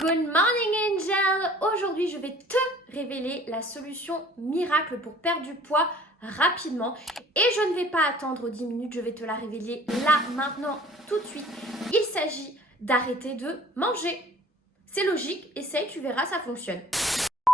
Good morning Angel! Aujourd'hui je vais te révéler la solution miracle pour perdre du poids rapidement et je ne vais pas attendre 10 minutes, je vais te la révéler là, maintenant, tout de suite. Il s'agit d'arrêter de manger. C'est logique, essaye, tu verras, ça fonctionne.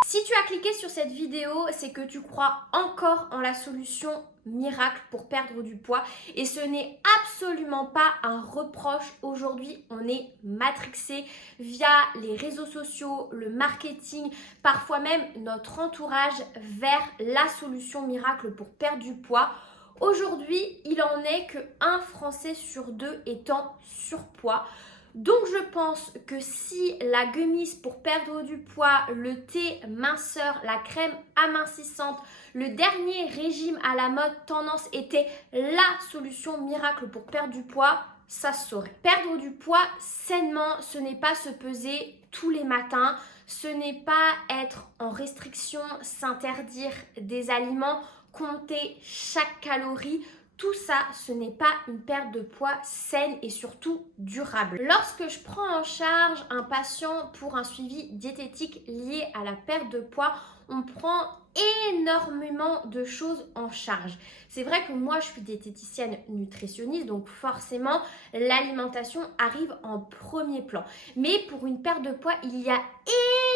Si tu as cliqué sur cette vidéo, c'est que tu crois encore en la solution miracle pour perdre du poids et ce n'est absolument pas un reproche. Aujourd'hui, on est matrixé via les réseaux sociaux, le marketing, parfois même notre entourage vers la solution miracle pour perdre du poids. Aujourd'hui, il en est que 1 Français sur 2 est en surpoids. Donc je pense que si la gummies pour perdre du poids, le thé minceur, la crème amincissante, le dernier régime à la mode tendance était la solution miracle pour perdre du poids, ça se saurait. Perdre du poids sainement, ce n'est pas se peser tous les matins, ce n'est pas être en restriction, s'interdire des aliments, compter chaque calorie. Tout ça, ce n'est pas une perte de poids saine et surtout durable. Lorsque je prends en charge un patient pour un suivi diététique lié à la perte de poids, on prend énormément de choses en charge. C'est vrai que moi, je suis diététicienne nutritionniste, donc forcément, l'alimentation arrive en premier plan. Mais pour une perte de poids, il y a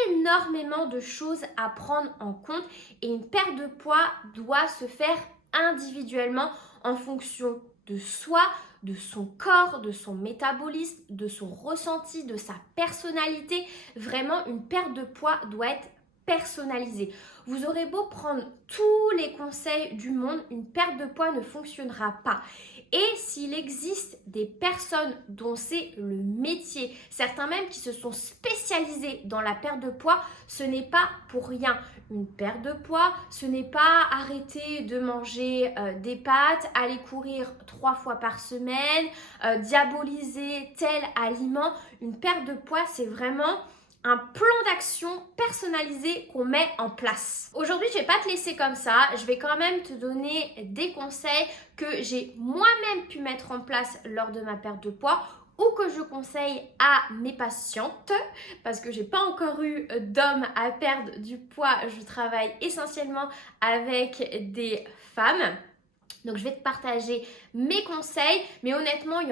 énormément de choses à prendre en compte et une perte de poids doit se faire individuellement en fonction de soi, de son corps, de son métabolisme, de son ressenti, de sa personnalité. Vraiment, une perte de poids doit être personnalisée. Vous aurez beau prendre tous les conseils du monde, une perte de poids ne fonctionnera pas. Et s'il existe des personnes dont c'est le métier, certains même qui se sont spécialisés dans la perte de poids, ce n'est pas pour rien. Une perte de poids, ce n'est pas arrêter de manger des pâtes, aller courir 3 fois par semaine, diaboliser tel aliment. Une perte de poids, c'est vraiment un plan d'action personnalisé qu'on met en place. Aujourd'hui, je ne vais pas te laisser comme ça. Je vais quand même te donner des conseils que j'ai moi-même pu mettre en place lors de ma perte de poids ou que je conseille à mes patientes parce que j'ai pas encore eu d'hommes à perdre du poids. Je travaille essentiellement avec des femmes. Donc, je vais te partager mes conseils, mais honnêtement, il y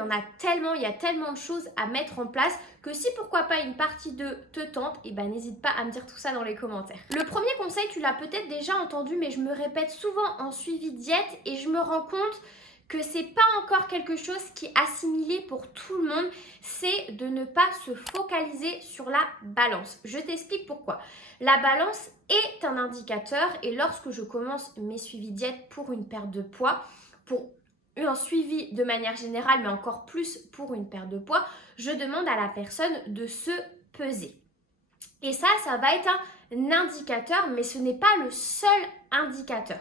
a tellement de choses à mettre en place que si pourquoi pas une partie 2 te tente, et ben n'hésite pas à me dire tout ça dans les commentaires. Le premier conseil, tu l'as peut-être déjà entendu, mais je me répète souvent en suivi diète et je me rends compte que c'est pas encore quelque chose qui est assimilé pour tout le monde, c'est de ne pas se focaliser sur la balance. Je t'explique pourquoi. La balance est un indicateur et lorsque je commence mes suivis diète pour une perte de poids, pour un suivi de manière générale, mais encore plus pour une perte de poids, je demande à la personne de se peser. Et ça va être un indicateur, mais ce n'est pas le seul indicateur.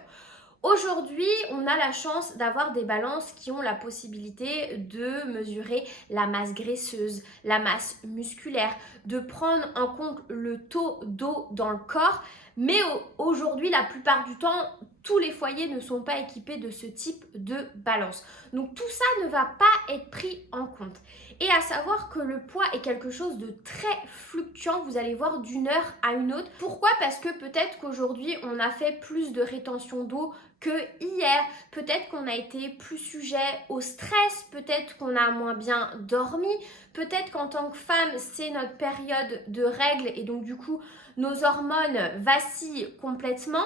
Aujourd'hui, on a la chance d'avoir des balances qui ont la possibilité de mesurer la masse graisseuse, la masse musculaire, de prendre en compte le taux d'eau dans le corps. Mais aujourd'hui, la plupart du temps, tous les foyers ne sont pas équipés de ce type de balance. Donc tout ça ne va pas être pris en compte. Et à savoir que le poids est quelque chose de très fluctuant, vous allez voir d'une heure à une autre. Pourquoi? Parce que peut-être qu'aujourd'hui, on a fait plus de rétention d'eau que hier, peut-être qu'on a été plus sujet au stress, peut-être qu'on a moins bien dormi, peut-être qu'en tant que femme, c'est notre période de règles et donc du coup, nos hormones vacillent complètement.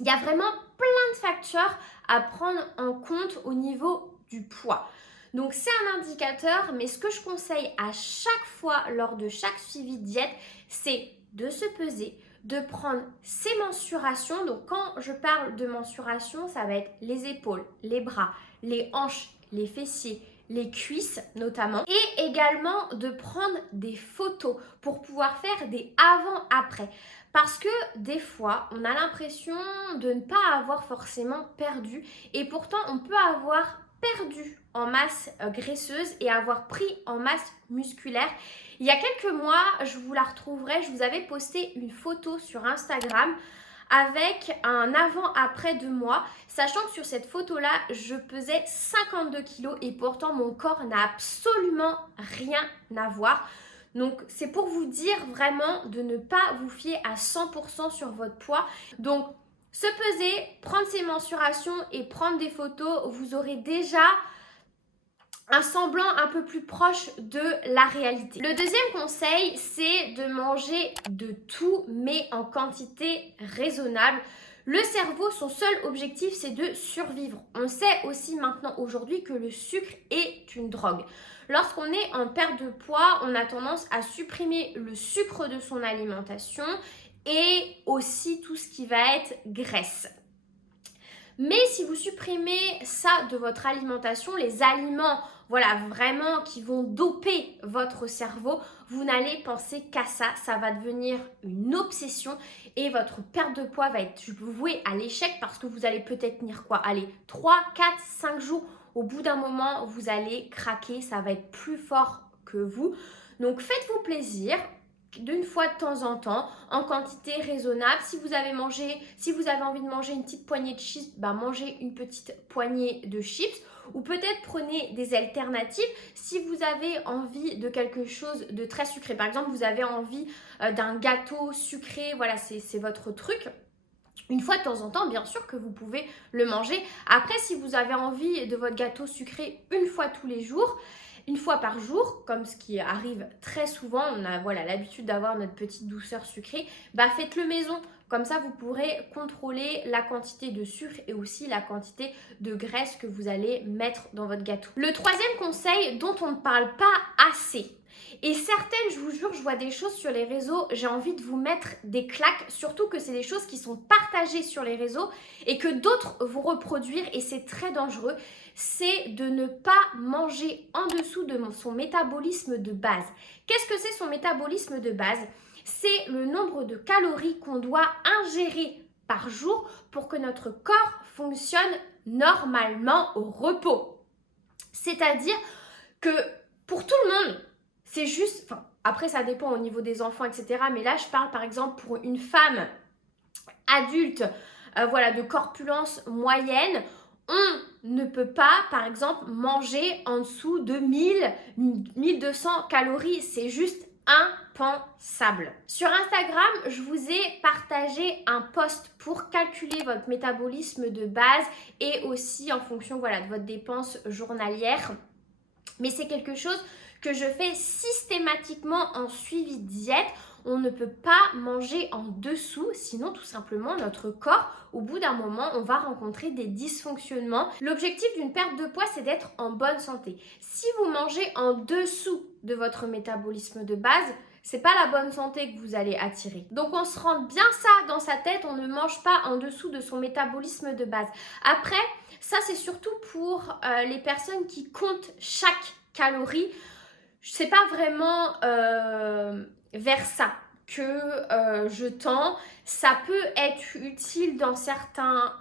Il y a vraiment plein de facteurs à prendre en compte au niveau du poids. Donc c'est un indicateur, mais ce que je conseille à chaque fois lors de chaque suivi de diète, c'est de se peser, de prendre ses mensurations. Donc quand je parle de mensuration, ça va être les épaules, les bras, les hanches, les fessiers, les cuisses notamment, et également de prendre des photos pour pouvoir faire des avant-après. Parce que des fois, on a l'impression de ne pas avoir forcément perdu et pourtant on peut avoir perdu en masse graisseuse et avoir pris en masse musculaire. Il y a quelques mois, je vous la retrouverai, je vous avais posté une photo sur Instagram avec un avant-après de moi, sachant que sur cette photo-là, je pesais 52 kilos et pourtant mon corps n'a absolument rien à voir. Donc c'est pour vous dire vraiment de ne pas vous fier à 100% sur votre poids. Donc se peser, prendre ses mensurations et prendre des photos, vous aurez déjà un semblant un peu plus proche de la réalité. Le deuxième conseil, c'est de manger de tout, mais en quantité raisonnable. Le cerveau, son seul objectif, c'est de survivre. On sait aussi maintenant aujourd'hui que le sucre est une drogue. Lorsqu'on est en perte de poids, on a tendance à supprimer le sucre de son alimentation et aussi tout ce qui va être graisse. Mais si vous supprimez ça de votre alimentation, les aliments, voilà, vraiment qui vont doper votre cerveau, vous n'allez penser qu'à ça. Ça va devenir une obsession et votre perte de poids va être vouée à l'échec parce que vous allez peut-être tenir quoi? Allez, 3, 4, 5 jours. Au bout d'un moment, vous allez craquer. Ça va être plus fort que vous. Donc, faites-vous plaisir. D'une fois de temps en temps, en quantité raisonnable. Si vous avez envie de manger une petite poignée de chips, bah mangez une petite poignée de chips. Ou peut-être prenez des alternatives. Si vous avez envie de quelque chose de très sucré, par exemple, vous avez envie d'un gâteau sucré, voilà, c'est votre truc. Une fois de temps en temps, bien sûr que vous pouvez le manger. Après, si vous avez envie de votre gâteau sucré une fois tous les jours, une fois par jour, comme ce qui arrive très souvent, on a voilà, l'habitude d'avoir notre petite douceur sucrée, bah faites-le maison. Comme ça, vous pourrez contrôler la quantité de sucre et aussi la quantité de graisse que vous allez mettre dans votre gâteau. Le troisième conseil dont on ne parle pas assez, et certaines, je vous jure, je vois des choses sur les réseaux, j'ai envie de vous mettre des claques, surtout que c'est des choses qui sont partagées sur les réseaux et que d'autres vont reproduire et c'est très dangereux, c'est de ne pas manger en dessous de son métabolisme de base. Qu'est-ce que c'est son métabolisme de base? C'est le nombre de calories qu'on doit ingérer par jour pour que notre corps fonctionne normalement au repos. C'est-à-dire que pour tout le monde, c'est juste, enfin, après ça dépend au niveau des enfants, etc. Mais là, je parle par exemple pour une femme adulte, voilà, de corpulence moyenne, on ne peut pas, par exemple, manger en dessous de 1200 calories. C'est juste impensable. Sur Instagram, je vous ai partagé un post pour calculer votre métabolisme de base et aussi en fonction, voilà, de votre dépense journalière. Mais c'est quelque chose que je fais systématiquement en suivi de diète. On ne peut pas manger en dessous, sinon tout simplement notre corps, au bout d'un moment, on va rencontrer des dysfonctionnements. L'objectif d'une perte de poids, c'est d'être en bonne santé. Si vous mangez en dessous de votre métabolisme de base, c'est pas la bonne santé que vous allez attirer. Donc on se rend bien ça dans sa tête, on ne mange pas en dessous de son métabolisme de base. Après, ça c'est surtout pour les personnes qui comptent chaque calorie. C'est pas vraiment vers ça que je tends. Ça peut être utile dans certains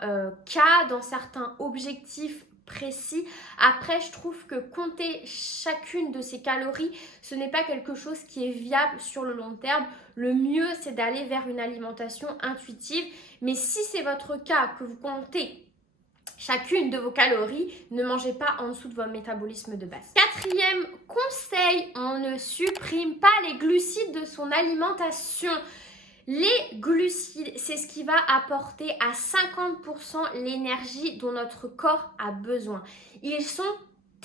cas, dans certains objectifs précis. Après, je trouve que compter chacune de ces calories, ce n'est pas quelque chose qui est viable sur le long terme. Le mieux, c'est d'aller vers une alimentation intuitive. Mais si c'est votre cas, que vous comptez chacune de vos calories, ne mangez pas en dessous de votre métabolisme de base. Quatrième conseil, on ne supprime pas les glucides de son alimentation. Les glucides, c'est ce qui va apporter à 50% l'énergie dont notre corps a besoin. Ils sont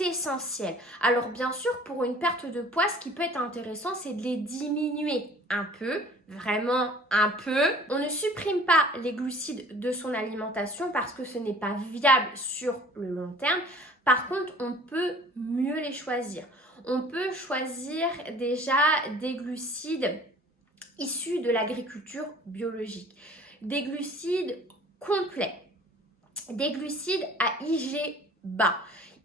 essentiels. Alors bien sûr, pour une perte de poids, ce qui peut être intéressant, c'est de les diminuer un peu, vraiment un peu. On ne supprime pas les glucides de son alimentation parce que ce n'est pas viable sur le long terme. Par contre, on peut mieux les choisir. On peut choisir déjà des glucides issus de l'agriculture biologique, des glucides complets, des glucides à IG bas.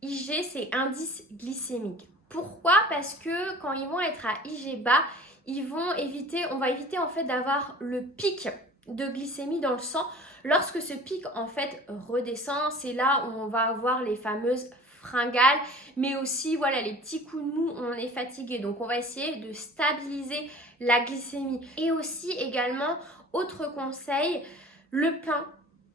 IG, c'est indice glycémique. Pourquoi? Parce que quand ils vont être à IG bas, on va éviter en fait d'avoir le pic de glycémie dans le sang. Lorsque ce pic en fait redescend, c'est là où on va avoir les fameuses fringales, mais aussi voilà les petits coups de mou, on est fatigué. Donc on va essayer de stabiliser la glycémie. Et aussi également, autre conseil, le pain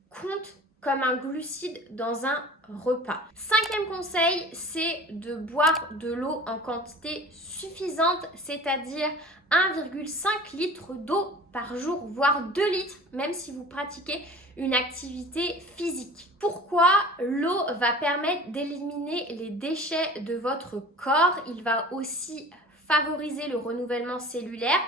compte comme un glucide dans un repas. Cinquième conseil, c'est de boire de l'eau en quantité suffisante, c'est-à-dire 1,5 litre d'eau par jour, voire 2 litres, même si vous pratiquez une activité physique. Pourquoi? L'eau va permettre d'éliminer les déchets de votre corps. Il va aussi favoriser le renouvellement cellulaire.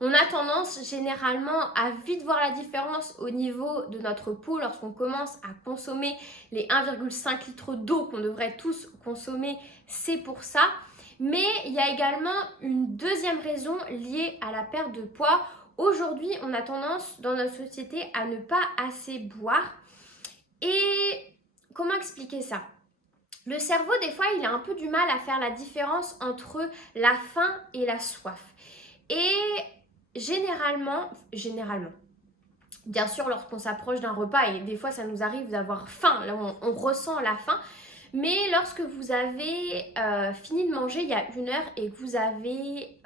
On a tendance généralement à vite voir la différence au niveau de notre peau lorsqu'on commence à consommer les 1,5 litres d'eau qu'on devrait tous consommer, c'est pour ça. Mais il y a également une deuxième raison liée à la perte de poids. Aujourd'hui, on a tendance dans notre société à ne pas assez boire. Et comment expliquer ça? Le cerveau, des fois, il a un peu du mal à faire la différence entre la faim et la soif. Et généralement, bien sûr, lorsqu'on s'approche d'un repas, et des fois ça nous arrive d'avoir faim, là on ressent la faim, mais lorsque vous avez fini de manger il y a 1 heure et que vous avez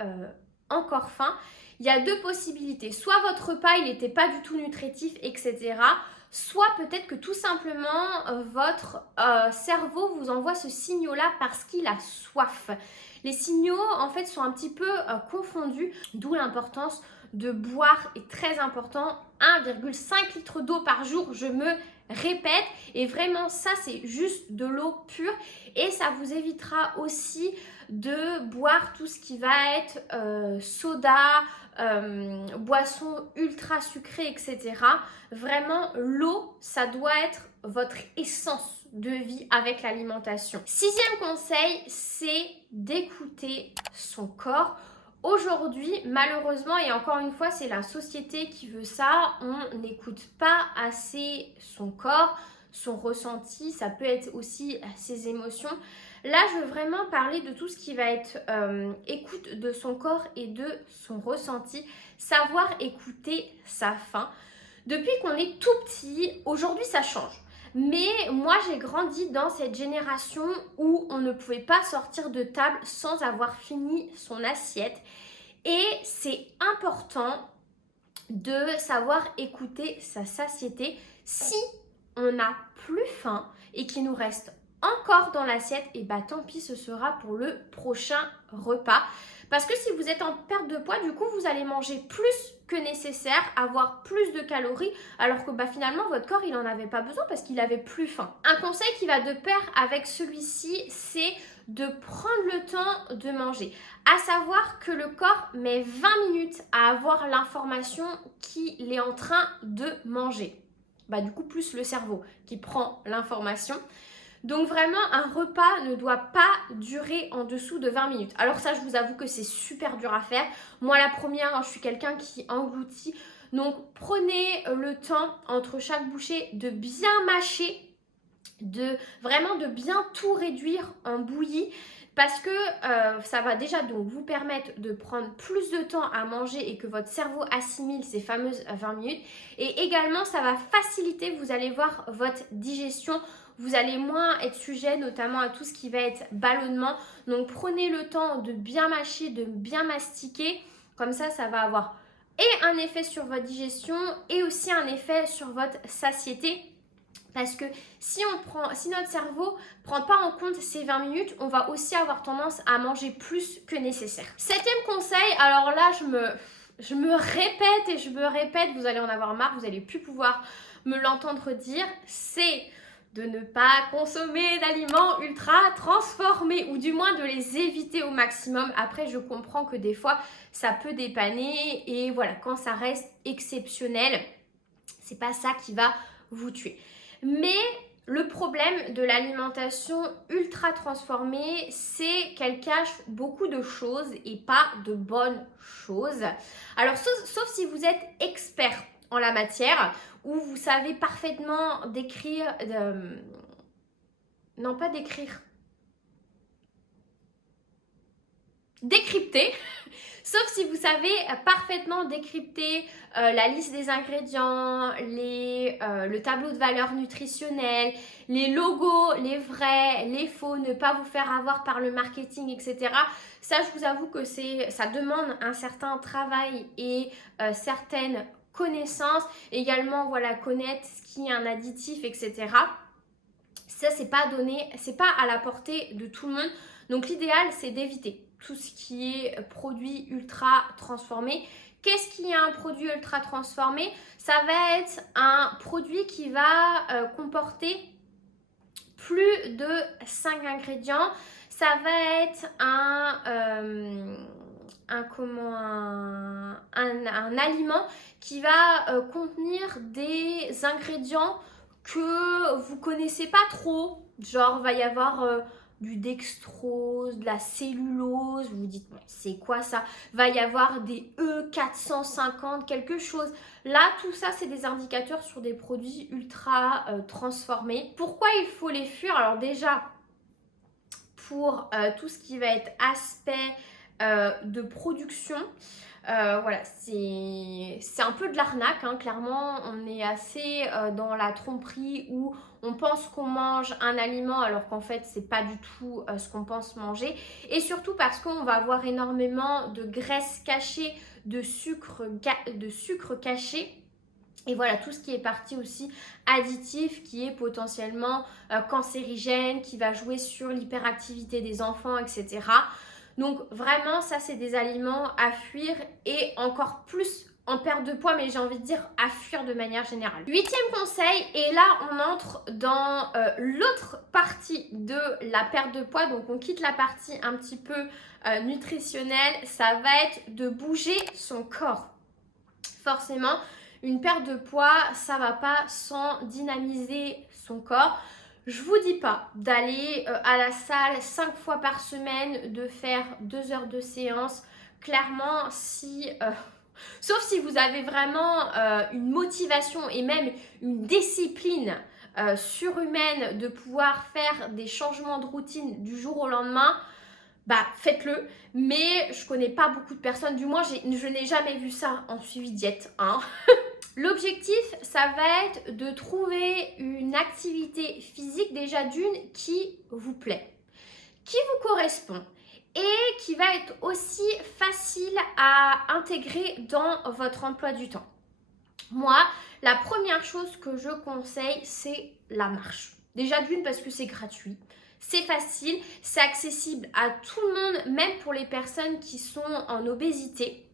encore faim, il y a 2 possibilités. Soit votre repas il n'était pas du tout nutritif, etc. Soit peut-être que tout simplement votre cerveau vous envoie ce signal-là parce qu'il a soif. Les signaux en fait sont un petit peu confondus, d'où l'importance de boire est très important. 1,5 litre d'eau par jour, je me répète, et vraiment ça c'est juste de l'eau pure, et ça vous évitera aussi de boire tout ce qui va être soda, boissons ultra sucrées, etc. Vraiment, l'eau, ça doit être votre essence de vie avec l'alimentation. 6e conseil, c'est d'écouter son corps. Aujourd'hui, malheureusement, et encore une fois, c'est la société qui veut ça, on n'écoute pas assez son corps, son ressenti, ça peut être aussi ses émotions. Là, je veux vraiment parler de tout ce qui va être écoute de son corps et de son ressenti, savoir écouter sa faim. Depuis qu'on est tout petit, aujourd'hui ça change. Mais moi j'ai grandi dans cette génération où on ne pouvait pas sortir de table sans avoir fini son assiette. Et c'est important de savoir écouter sa satiété. Si on n'a plus faim et qu'il nous reste encore dans l'assiette, et bah tant pis, ce sera pour le prochain repas. Parce que si vous êtes en perte de poids, du coup, vous allez manger plus que nécessaire, avoir plus de calories, alors que bah, finalement, votre corps, il n'en avait pas besoin parce qu'il avait plus faim. Un conseil qui va de pair avec celui-ci, c'est de prendre le temps de manger. À savoir que le corps met 20 minutes à avoir l'information qu'il est en train de manger. Bah, du coup, plus le cerveau qui prend l'information. Donc vraiment, un repas ne doit pas durer en dessous de 20 minutes. Alors ça, je vous avoue que c'est super dur à faire. Moi, la première, je suis quelqu'un qui engloutit. Donc prenez le temps entre chaque bouchée de bien mâcher, de bien tout réduire en bouillie. Parce que ça va déjà donc vous permettre de prendre plus de temps à manger et que votre cerveau assimile ces fameuses 20 minutes. Et également, ça va faciliter, vous allez voir, votre digestion. Vous allez moins être sujet notamment à tout ce qui va être ballonnement. Donc prenez le temps de bien mâcher, de bien mastiquer. Comme ça, ça va avoir et un effet sur votre digestion et aussi un effet sur votre satiété. Parce que si notre cerveau ne prend pas en compte ces 20 minutes, on va aussi avoir tendance à manger plus que nécessaire. 7e conseil, alors là je me répète et je me répète, vous allez en avoir marre, vous n'allez plus pouvoir me l'entendre dire, c'est de ne pas consommer d'aliments ultra transformés ou du moins de les éviter au maximum. Après, je comprends que des fois, ça peut dépanner et voilà, quand ça reste exceptionnel, c'est pas ça qui va vous tuer. Mais le problème de l'alimentation ultra transformée, c'est qu'elle cache beaucoup de choses et pas de bonnes choses. Alors, sauf si vous êtes expert en la matière, où vous savez parfaitement décrire, non pas décrire, décrypter, sauf si vous savez parfaitement décrypter la liste des ingrédients, le tableau de valeur nutritionnelle, les logos, les vrais, les faux, ne pas vous faire avoir par le marketing, etc. Ça, je vous avoue que ça demande un certain travail et certaines connaissance, également voilà connaître ce qui est un additif, etc. Ça c'est pas donné, c'est pas à la portée de tout le monde. Donc l'idéal c'est d'éviter tout ce qui est produit ultra transformé. Qu'est-ce qui est un produit ultra transformé? Ça va être un produit qui va comporter plus de 5 ingrédients. Ça va être un aliment qui va contenir des ingrédients que vous connaissez pas trop. Genre, va y avoir du dextrose, de la cellulose. Vous vous dites, bon, c'est quoi ça? Va y avoir des E450, quelque chose. Là, tout ça, c'est des indicateurs sur des produits ultra transformés. Pourquoi il faut les fuir? Alors déjà, pour tout ce qui va être aspect de production, voilà, c'est un peu de l'arnaque, hein. Clairement, on est assez dans la tromperie où on pense qu'on mange un aliment alors qu'en fait, c'est pas du tout ce qu'on pense manger. Et surtout parce qu'on va avoir énormément de graisse cachée, de sucre caché. Et voilà, tout ce qui est parti aussi additif, qui est potentiellement cancérigène, qui va jouer sur l'hyperactivité des enfants, etc. Donc vraiment, ça c'est des aliments à fuir et encore plus en perte de poids, mais j'ai envie de dire à fuir de manière générale. 8e conseil, et là on entre dans l'autre partie de la perte de poids, donc on quitte la partie un petit peu nutritionnelle, ça va être de bouger son corps. Forcément, une perte de poids, ça va pas sans dynamiser son corps. Je vous dis pas d'aller à la salle 5 fois par semaine, de faire 2 heures de séance. Clairement, sauf si vous avez vraiment une motivation et même une discipline surhumaine de pouvoir faire des changements de routine du jour au lendemain, bah faites-le. Mais je connais pas beaucoup de personnes, du moins je n'ai jamais vu ça en suivi diète, hein. L'objectif, ça va être de trouver une activité physique déjà d'une qui vous plaît, qui vous correspond et qui va être aussi facile à intégrer dans votre emploi du temps. Moi, la première chose que je conseille, c'est la marche. Déjà d'une parce que c'est gratuit, c'est facile, c'est accessible à tout le monde, même pour les personnes qui sont en obésité.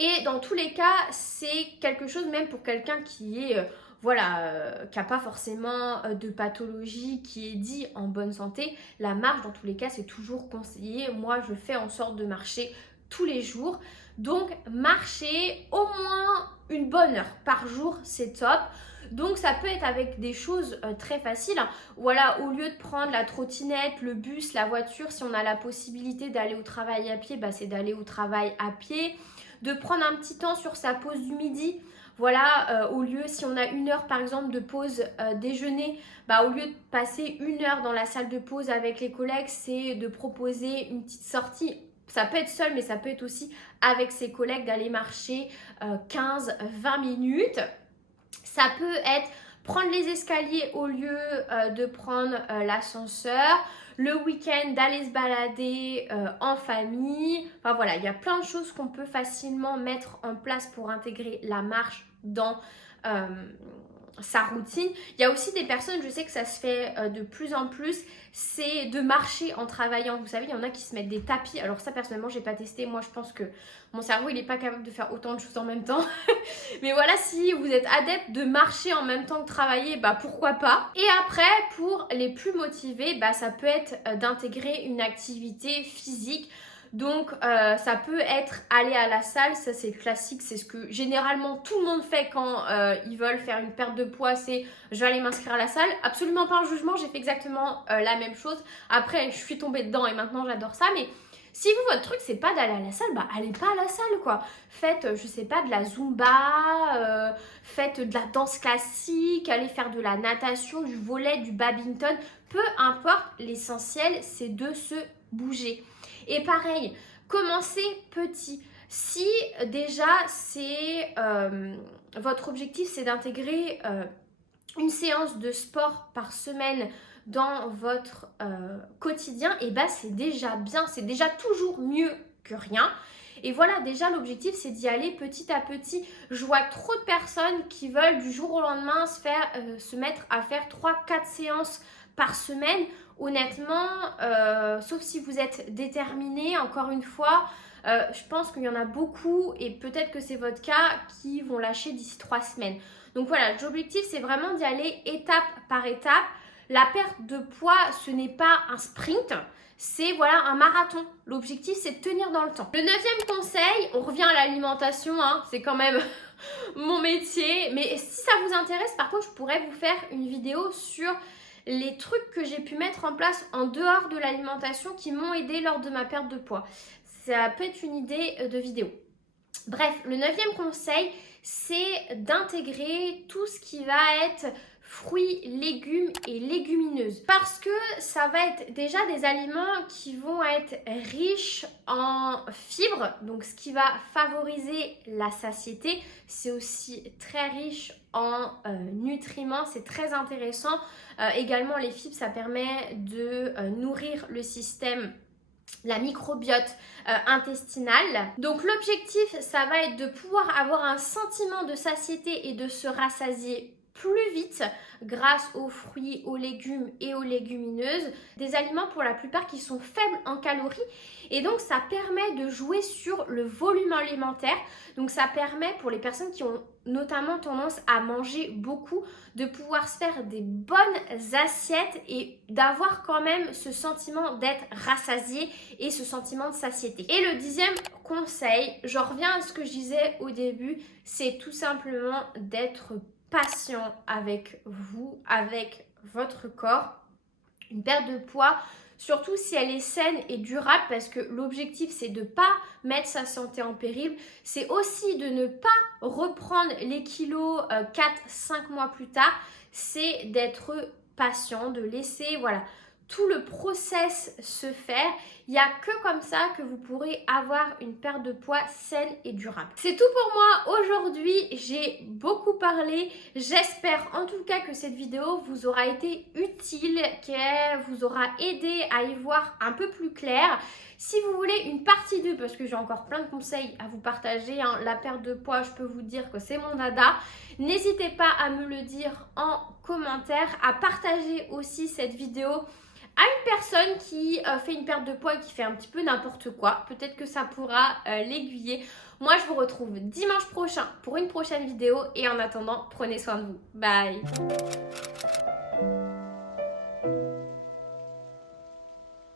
Et dans tous les cas, c'est quelque chose même pour quelqu'un qui est, qui n'a pas forcément de pathologie, qui est dit en bonne santé. La marche, dans tous les cas, c'est toujours conseillé. Moi, je fais en sorte de marcher tous les jours. Donc, marcher au moins une bonne heure par jour, c'est top. Donc, ça peut être avec des choses très faciles. Voilà, au lieu de prendre la trottinette, le bus, la voiture, si on a la possibilité d'aller au travail à pied, bah, c'est d'aller au travail à pied. De prendre un petit temps sur sa pause du midi. Voilà, au lieu, si on a 1 heure par exemple de pause déjeuner, bah, au lieu de passer 1 heure dans la salle de pause avec les collègues, c'est de proposer une petite sortie. Ça peut être seul, mais ça peut être aussi avec ses collègues d'aller marcher 15-20 minutes. Ça peut être prendre les escaliers au lieu de prendre l'ascenseur. Le week-end, d'aller se balader en famille. Enfin voilà, il y a plein de choses qu'on peut facilement mettre en place pour intégrer la marche dans sa routine. Il y a aussi des personnes, je sais que ça se fait de plus en plus, c'est de marcher en travaillant. Vous savez, il y en a qui se mettent des tapis. Alors ça, personnellement, j'ai pas testé. Moi, je pense que mon cerveau, il n'est pas capable de faire autant de choses en même temps. Mais voilà, si vous êtes adepte de marcher en même temps que travailler, bah pourquoi pas. Et après, pour les plus motivés, bah ça peut être d'intégrer une activité physique. Donc ça peut être aller à la salle, ça c'est classique, c'est ce que généralement tout le monde fait quand ils veulent faire une perte de poids, c'est je vais aller m'inscrire à la salle. Absolument pas un jugement, j'ai fait exactement la même chose. Après je suis tombée dedans et maintenant j'adore ça, mais si vous, votre truc, c'est pas d'aller à la salle, bah allez pas à la salle, quoi. Faites, je sais pas, de la zumba, faites de la danse classique, allez faire de la natation, du volley, du badminton. Peu importe, l'essentiel, c'est de se bouger. Et pareil, commencez petit. Si déjà, c'est votre objectif, c'est d'intégrer une séance de sport par semaine dans votre quotidien, et bah c'est déjà bien, c'est déjà toujours mieux que rien. Et voilà, déjà l'objectif c'est d'y aller petit à petit. Je vois trop de personnes qui veulent du jour au lendemain se mettre à faire 3-4 séances par semaine. Honnêtement, sauf si vous êtes déterminé, encore une fois, je pense qu'il y en a beaucoup et peut-être que c'est votre cas qui vont lâcher d'ici 3 semaines. Donc voilà, l'objectif c'est vraiment d'y aller étape par étape. La perte de poids, ce n'est pas un sprint, c'est voilà un marathon. L'objectif c'est de tenir dans le temps. Le 9e conseil, on revient à l'alimentation, hein, c'est quand même mon métier. Mais si ça vous intéresse, par contre, je pourrais vous faire une vidéo sur les trucs que j'ai pu mettre en place en dehors de l'alimentation qui m'ont aidé lors de ma perte de poids. Ça peut être une idée de vidéo. Bref, le 9e conseil, c'est d'intégrer tout ce qui va être fruits, légumes et légumineuses. Parce que ça va être déjà des aliments qui vont être riches en fibres, donc ce qui va favoriser la satiété. C'est aussi très riche en nutriments, c'est très intéressant. Également, les fibres, ça permet de nourrir le système, la microbiote intestinale. Donc l'objectif, ça va être de pouvoir avoir un sentiment de satiété et de se rassasier plus vite grâce aux fruits, aux légumes et aux légumineuses. Des aliments pour la plupart qui sont faibles en calories et donc ça permet de jouer sur le volume alimentaire. Donc ça permet pour les personnes qui ont notamment tendance à manger beaucoup de pouvoir se faire des bonnes assiettes et d'avoir quand même ce sentiment d'être rassasié et ce sentiment de satiété. Et le 10e conseil, je reviens à ce que je disais au début, c'est tout simplement d'être patient avec vous, avec votre corps. Une perte de poids, surtout si elle est saine et durable, parce que l'objectif c'est de ne pas mettre sa santé en péril, c'est aussi de ne pas reprendre les kilos 4-5 mois plus tard, c'est d'être patient, de laisser voilà tout le process se faire. Il n'y a que comme ça que vous pourrez avoir une perte de poids saine et durable. C'est tout pour moi aujourd'hui. J'ai beaucoup parlé. J'espère en tout cas que cette vidéo vous aura été utile, qu'elle vous aura aidé à y voir un peu plus clair. Si vous voulez une partie 2, parce que j'ai encore plein de conseils à vous partager, hein, la perte de poids, je peux vous dire que c'est mon dada. N'hésitez pas à me le dire en commentaire, à partager aussi cette vidéo à une personne qui fait une perte de poids et qui fait un petit peu n'importe quoi. Peut-être que ça pourra l'aiguiller. Moi, je vous retrouve dimanche prochain pour une prochaine vidéo. Et en attendant, prenez soin de vous. Bye!